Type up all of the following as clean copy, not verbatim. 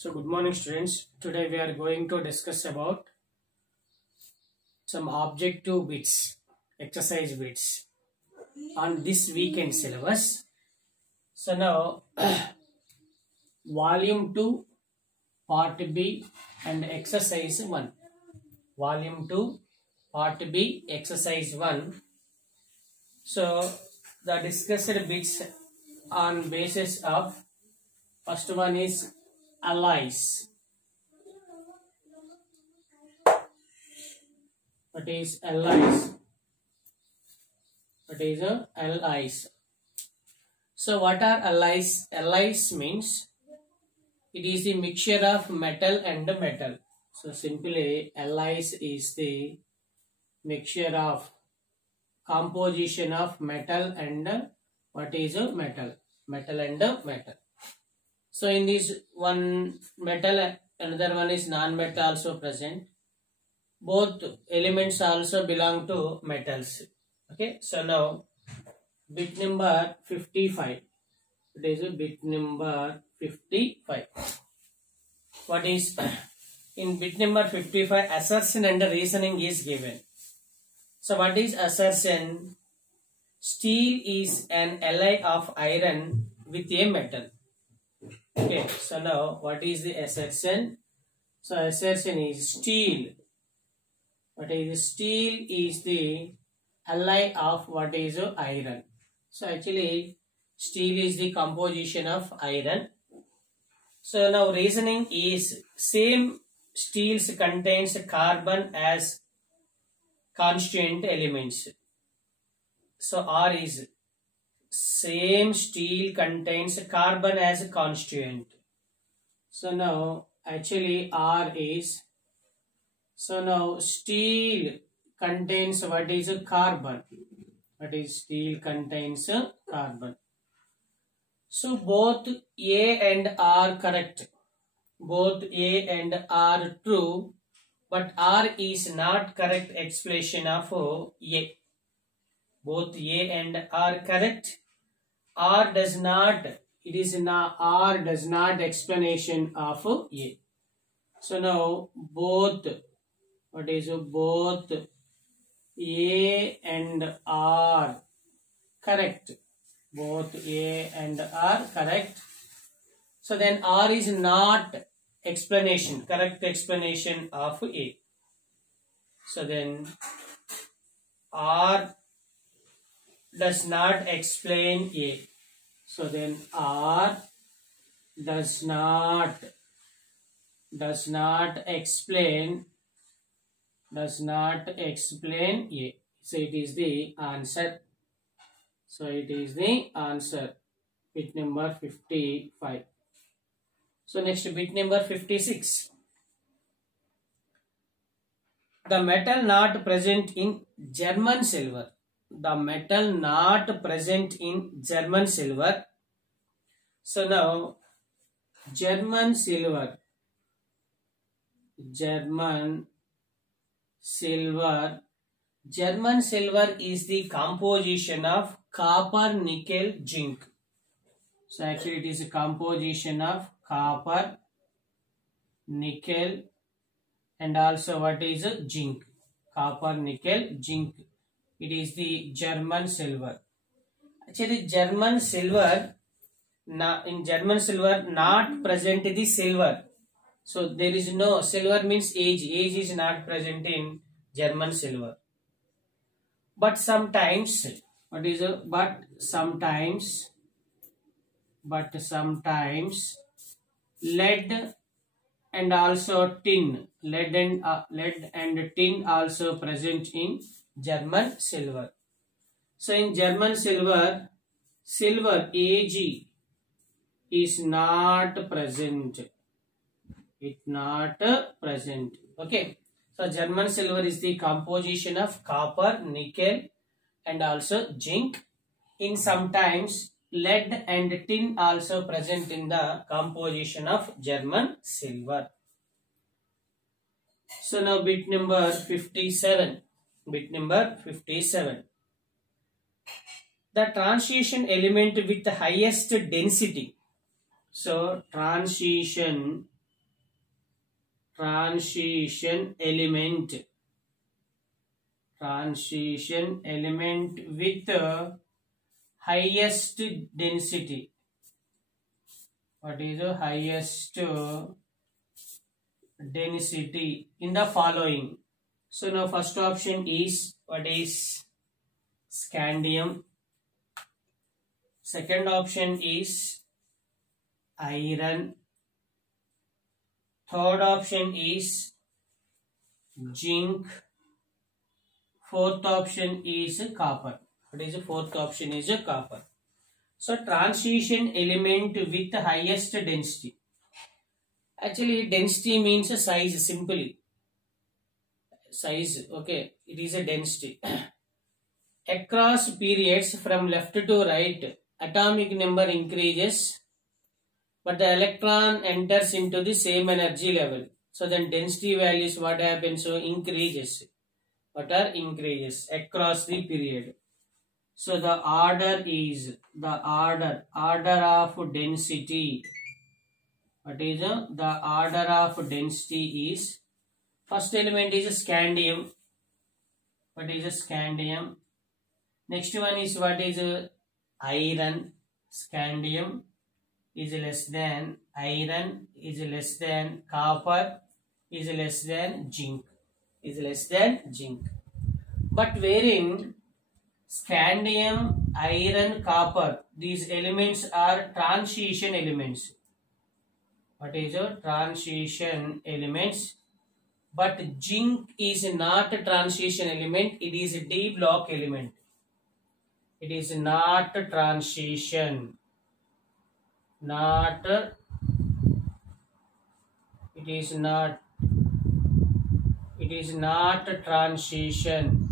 So good morning students. Today we are going to discuss about some objective bits, exercise bits on this weekend syllabus. So now volume 2 part B and exercise 1. Volume 2 part B exercise 1. So the discussed bits on basis of first one is allies. What is allies? What is allies? So what are allies? Allies means it is the mixture of metal and metal. So simply allies is the mixture of composition of metal and what is metal? Metal and metal. So in this one metal, another one is non-metal also present. Both elements also belong to metals. Okay, so now bit number 55. It is a bit number 55. What is in bit number 55? Assertion and reasoning is given. So what is assertion? Steel is an ally of iron with a metal. Okay, so now what is the assertion? So assertion is steel. What is steel is the ally of what is iron. So actually steel is the composition of iron. So now reasoning is same steels contains carbon as constituent elements. So R is same steel contains carbon as a constituent. So now actually R is, so now steel contains what is carbon. What is steel contains carbon. So both A and R correct. Both A and R true, but R is not correct explanation of A. Both A and R correct. R does not, it is not, R does not explanation of A. So now both, what is both A and R correct. Both A and R correct. So then R is not explanation, correct explanation of A. So then R does not explain A. So then R does not explain A. So it is the answer. So it is the answer. Bit number 55. So next bit number 56. The metal not present in German silver. The metal not present in German silver. So now German silver is the composition of copper, nickel, zinc. So actually it is a composition of copper, nickel and also what is zinc. Copper, nickel, zinc. It is the German silver. Actually German silver, in German silver not present the silver. So there is no, silver means age. Age is not present in German silver. But sometimes, what is a, but sometimes lead and also tin, lead and tin also present in German silver. So in German silver, Ag is not present. It not present. Okay. So German silver is the composition of copper, nickel and also zinc. In sometimes lead and tin also present in the composition of German silver. So now bit number 57. Bit number 57. The transition element with the highest density. So transition transition element. Transition element with highest density. What is the highest density in the following? So now first option is what is scandium. Second option is iron. Third option is zinc. Fourth option is copper. What is the fourth option is copper. So transition element with highest density. Actually density means a size, simply. Size, okay, it is a density. Across periods from left to right, atomic number increases, but the electron enters into the same energy level. So then density values, what happens? So increases. What are increases across the period? So the order is the order of density. What is the order of density is? First element is scandium. What is scandium? Next one is what is iron. Scandium is less than iron, is less than copper, is less than zinc, is less than zinc. But wherein scandium, iron, copper, these elements are transition elements. What is a transition elements? But zinc is not a transition element, it is a D block element. It is not a transition. It is not a transition.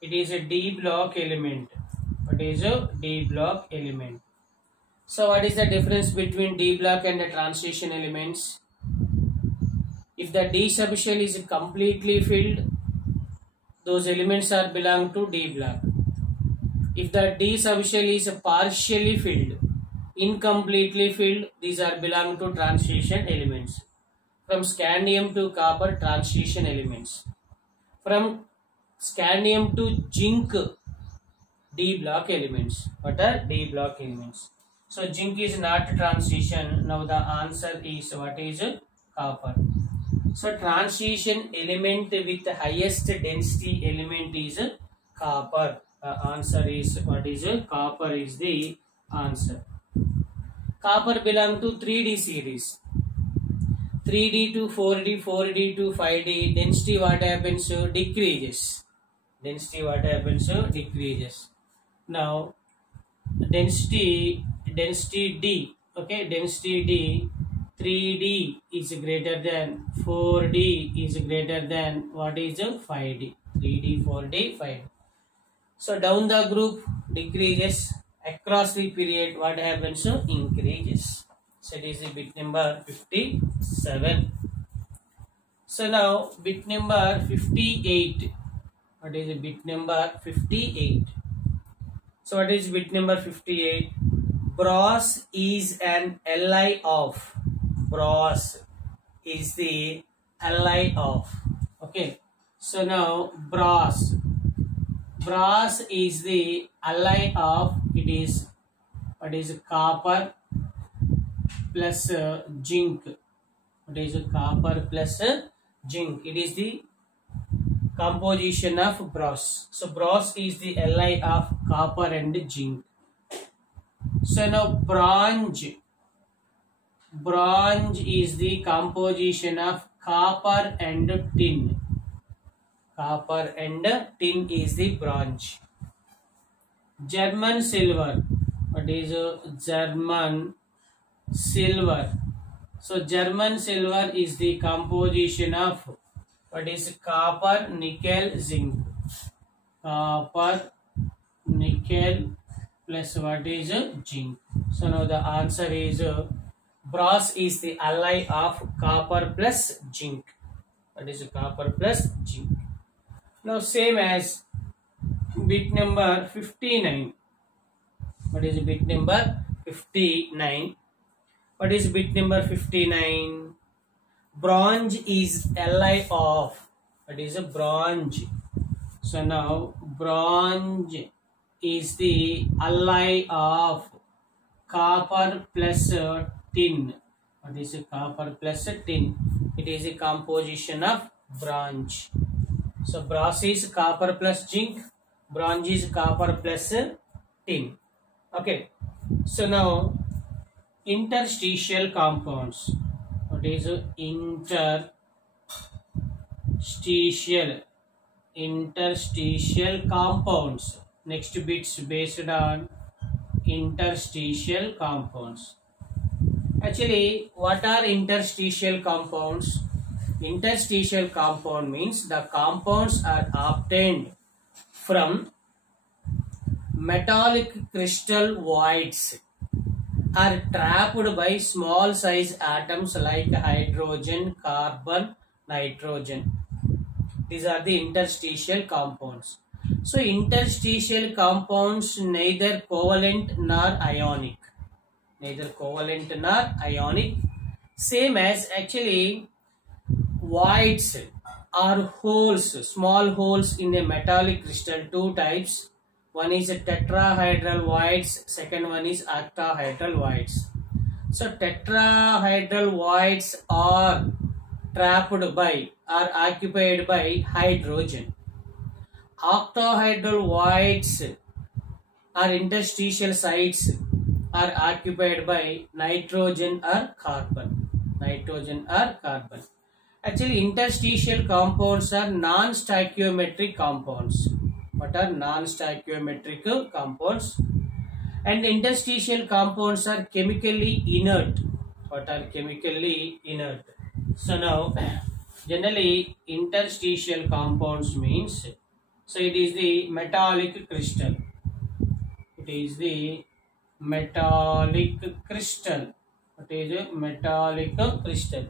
It is a D block element. What is a D block element? So what is the difference between D block and the transition elements? If the D subshell is completely filled, those elements are belong to D block. If the D subshell is partially filled, incompletely filled, these are belong to transition elements. From scandium to copper, transition elements. From scandium to zinc, D block elements. What are D block elements? So zinc is not transition. Now the answer is what is copper. So transition element with the highest density element is copper. Answer is what is copper is the answer. Copper belong to 3D series. 3D to 4D, 4D to 5D. Density what happens? Decreases. Density what happens? Decreases. Now density D. Okay, density D. 3D is greater than 4D is greater than what is 5D. 3D, 4D, 5D. So down the group decreases, across the period what happens? Increases. So it is the bit number 57. So now bit number 58. What is the bit number 58? So what is bit number 58? Brass is an ally of. Brass is the ally of. Okay. So now brass is the ally of. It is what is copper plus zinc. What is copper plus zinc? It is the composition of brass. So brass is the ally of copper and zinc. So now bronze is the composition of copper and tin. Copper and tin is the bronze. German silver. What is German silver? So German silver is the composition of what is copper, nickel, zinc. Copper, nickel plus what is zinc. So now the answer is brass is the ally of copper plus zinc. That is copper plus zinc. Now same as bit number 59. What is bit number 59? What is bit number 59? Bronze is ally of, that is a bronze. So now bronze is the ally of copper plus tin. What is a copper plus tin? It is a composition of bronze. So brass is copper plus zinc, bronze is copper plus tin. Okay. So now interstitial compounds. What is interstitial compounds? Next bits based on interstitial compounds. Actually, what are interstitial compounds? Interstitial compound means the compounds are obtained from metallic crystal voids, are trapped by small size atoms like hydrogen, carbon, nitrogen. These are the interstitial compounds. So interstitial compounds neither covalent nor ionic. Neither covalent nor ionic. Same as actually voids are holes, small holes in a metallic crystal, two types. One is a tetrahedral voids, second one is octahedral voids. So tetrahedral voids are trapped by or occupied by hydrogen. Octahedral voids or interstitial sites are occupied by nitrogen or carbon. Nitrogen or carbon. Actually, interstitial compounds are non-stoichiometric compounds. What are non-stoichiometric compounds? And interstitial compounds are chemically inert. What are chemically inert? So now, generally, interstitial compounds means, so it is the metallic crystal. It is the metallic crystal. What is a metallic crystal?